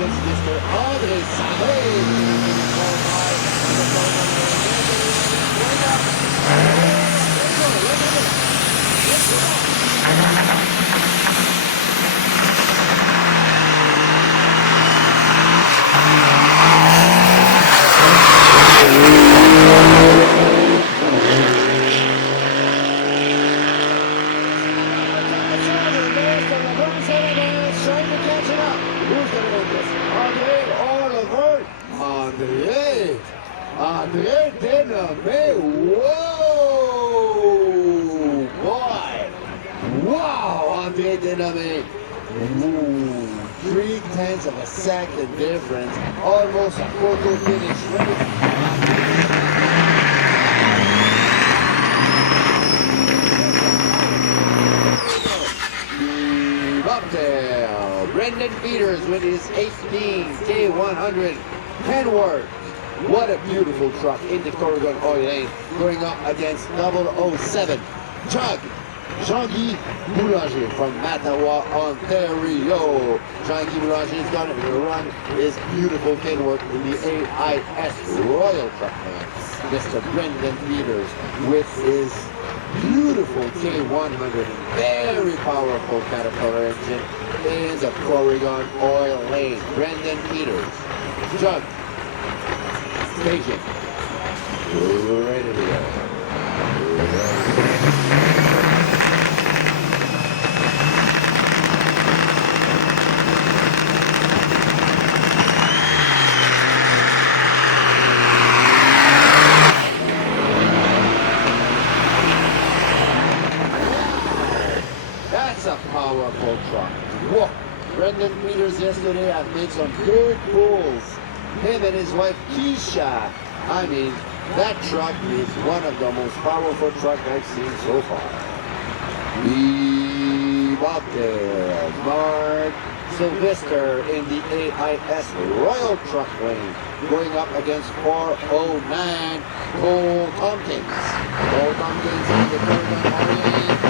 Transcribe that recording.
against Mr. Andre Andre Dename. Whoa, boy. Wow, Andre Dename. 3/10 of a second difference. Almost a photo finish. Up there. Brendan Peters with his 18K100 Kenworth. What a beautiful truck in the Corrigan Oil Lane, going up against 007 Jean-Guy Boulanger from Macinaw, Ontario. Jean-Guy Boulanger is going to run his beautiful Kenworth in the AIS Royal Truck Line. Mr. Brendan Peters with his beautiful K100, very powerful Caterpillar engine in the Corrigan Oil Lane. Brendan Peters, Jug, station, ready to go. That's a powerful truck. Whoa. Brendan Peters yesterday have made some good pulls. Him and his wife Keisha. I mean, that truck is one of the most powerful trucks I've seen so far. Up there, Mark Sylvester in the AIS Royal Truck Lane, going up against 409 Cole Tompkins. Cole Tompkins in the Corrigan Oil Lane.